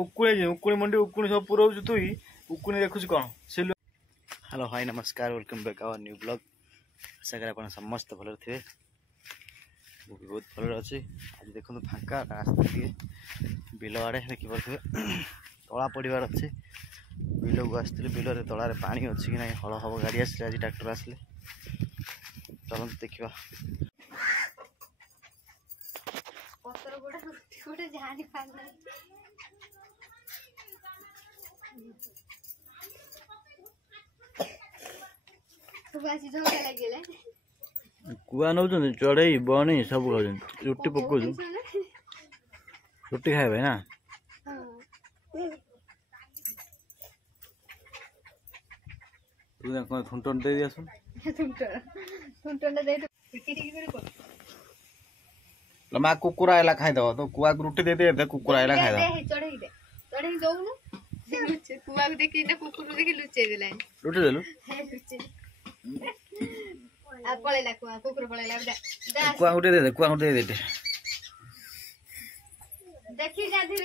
उकुणी मंडी उकुणी सब पुराऊ तुई उकुणी देखुच कौन सिलु। हेलो हाय नमस्कार welcome back our new blog. आशा करें आप समस्त भल थे। वो भी बहुत भल अच्छे। आज देखो फांका रास्ता दिए बिल आड़े देखिपे तला पड़ार अच्छे। बिल को आसते बिल तलार पानी अच्छी कि ना हल हम गाड़ी आसे आज ट्रैक्टर आसले चलते देखा। कुआ नौ चढ़ई बनी सब खाऊ रुटी पकौ रुटी खाए भाई ना तू थुंटन दे दिया माँ कुकुरा आइला खाईदब तो कुआ रुटी दे दे कुकुरा आइला खाईदब रुटी देलु कुआ गुटे दे कुआ गुटे दे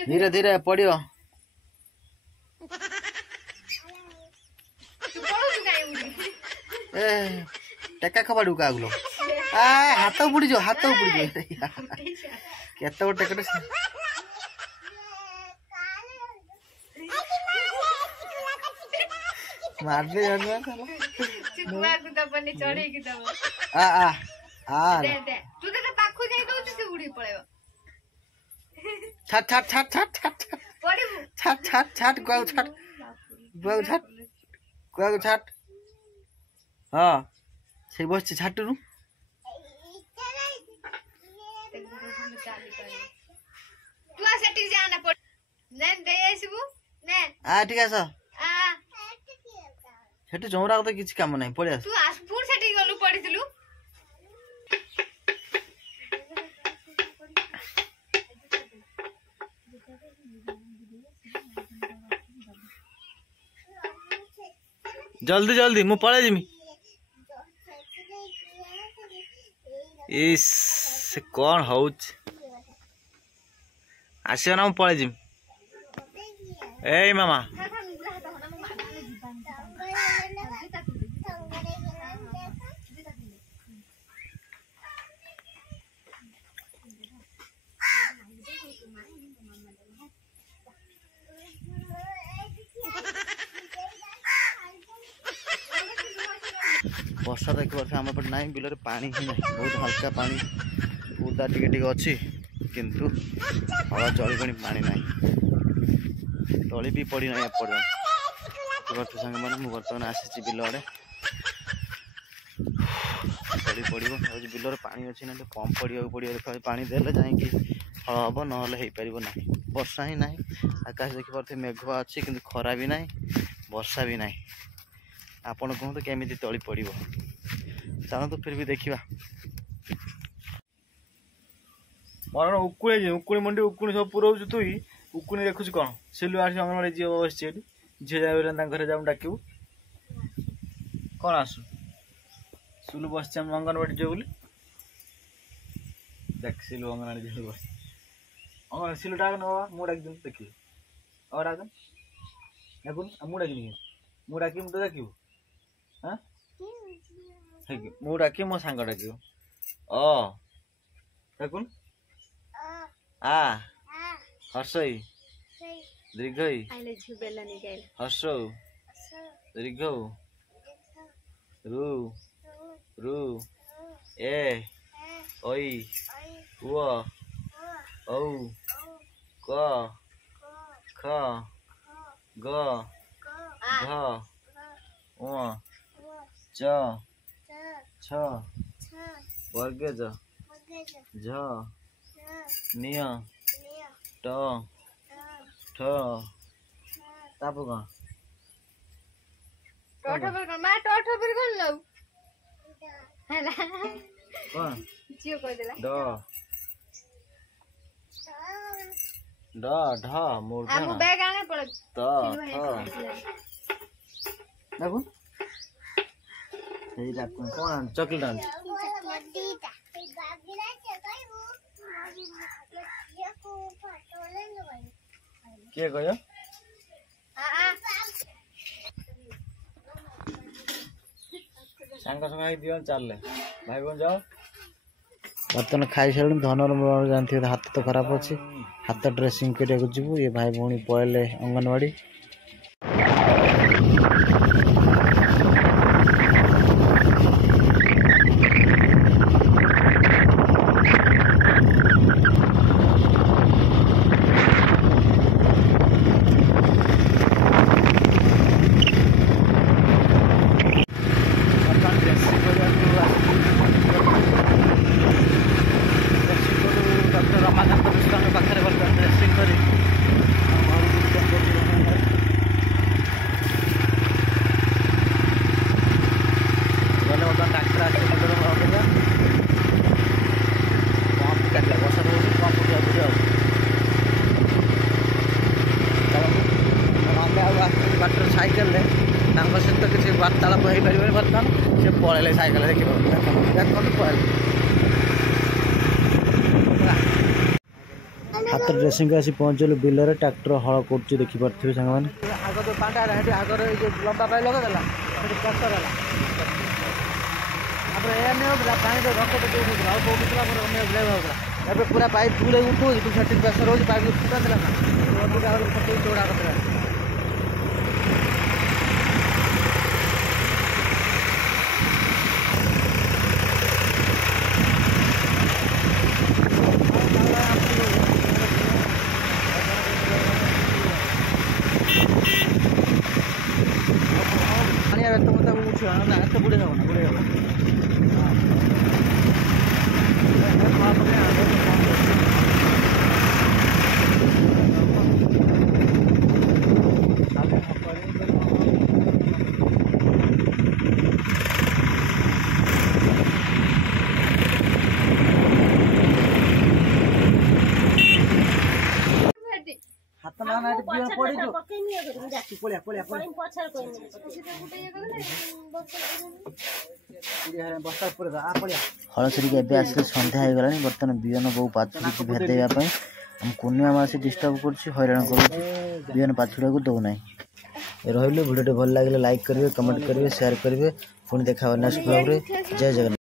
धीरे धीरे पड़ियो ए टेका खबाड़ू का गुलो हाथ बुड़ी जो हाथ बुड़ी जो केते बड़ टेकटे मार दे जानवा कुआ को दबने चढ़े की दब आ दे दे तू तो पाखु जाई दउ से उड़ी पळेबो छाट छाट छाट छाट छाट पड़िबो छाट छाट छाट कुआ छाट कुआ छाट कुआ छाट हां से बस छाटनु तू सेठी जाना पड़ नेन दे आसीबू नेन आ ठीक है सर सेठी चौरा तो किछ काम नहीं पड़े तू आसपुर सेठी गलु पड़िथिलु जल्दी जल्दी मु पळे जिमी इस कौन होच आसियो ना मु पळे जिमी ए मामा वर्षा देखिए आम पे ना बिल पानी ही ना बहुत हल्का पानी उदा टे अच्छी किंतु हवा चली पड़ी पानी ना तली भी पड़ी ना एपर्तन सांग मैंने बर्तमान आसी बिल आड़े तली पड़ो बिलर पानी अच्छी ना तो कम पड़ा पड़ो पानी देले जाकि हल हम ना ना वर्षा ही ना आकाश देखिए मेघुआ अच्छी कि खरा भी ना वर्षा भी ना आपण कहते केमी तली पड़ो चलो तो फिर भी देखा मोर उकुणी मंडी उकुणी सब पुराऊ तुई उकुणी देखुच कौन सिलु आस अंगनवाड़ी झील बस झी जा घर जा डाकू कौन आसु सुलु बस अंगनवाड़ी जो बोली देख सिलु अंगनवाड़ी झील बस अंगन सिलु डाक ना मु डाक दिन देखिए और डाक देखुन मु डाक मु डाक तो देखू हाँ मु डाक मो सांग डाक देखुन आ हर्षई दीर्घई हर्ष दीर्घ रु रु ए ओई उ औ क ख ग घ ङ च छ वर्गज झ निय ट ठ तापु ग टठ पर मा टठ पर कोन लउ हैला कोन जियो कह देला ड ढ मूर्धा हम बैग आने पड़ त देखो এই লাগ কোন চকলেট আন किए कह सांग संग दियो चल भाई बहन जाओ बर्तन खाई सारे धनर जानते हाथ तो खराब अच्छे हाथ ड्रेसिंग करने जीवु ये भाई भौणी पड़े अंगनवाड़ी बाटर साइकेल सहित किसी वार्तालाप हो पार बर्तमान से पलैले साइकेल देखिए पलैले हाथ ड्रेसिंग आसी पहुँचलु बिलर ट्रैक्टर हल कर देखिपे सांग आग जो पाटा आगर लंबा पाई लगेदेला ट्रैक्टर पानी तो रख पकड़ा पूरा पाइप फुल उठो प्रेसर हो पाइप फुटा चौड़ा कर बुढ़े हाथ ना ना दियो पड़ी जो पलिया पलिया पलिया पछर कोइ बस्ता पुरे आ पलिया हळसरी के बे आसे संध्या हो गलानी बर्तन बियन बहु पाछुरी भेदेबा पई हम कुनिया मासी डिस्टर्ब करछि हैरान करू बियन पाछुड़ा को दो नाही रहिलो वीडियो भल लागिले लाइक करिवे कमेंट करिवे शेयर करिवे पुनी देखा नेक्स्ट ब्लॉग रे जय जगन्नाथ।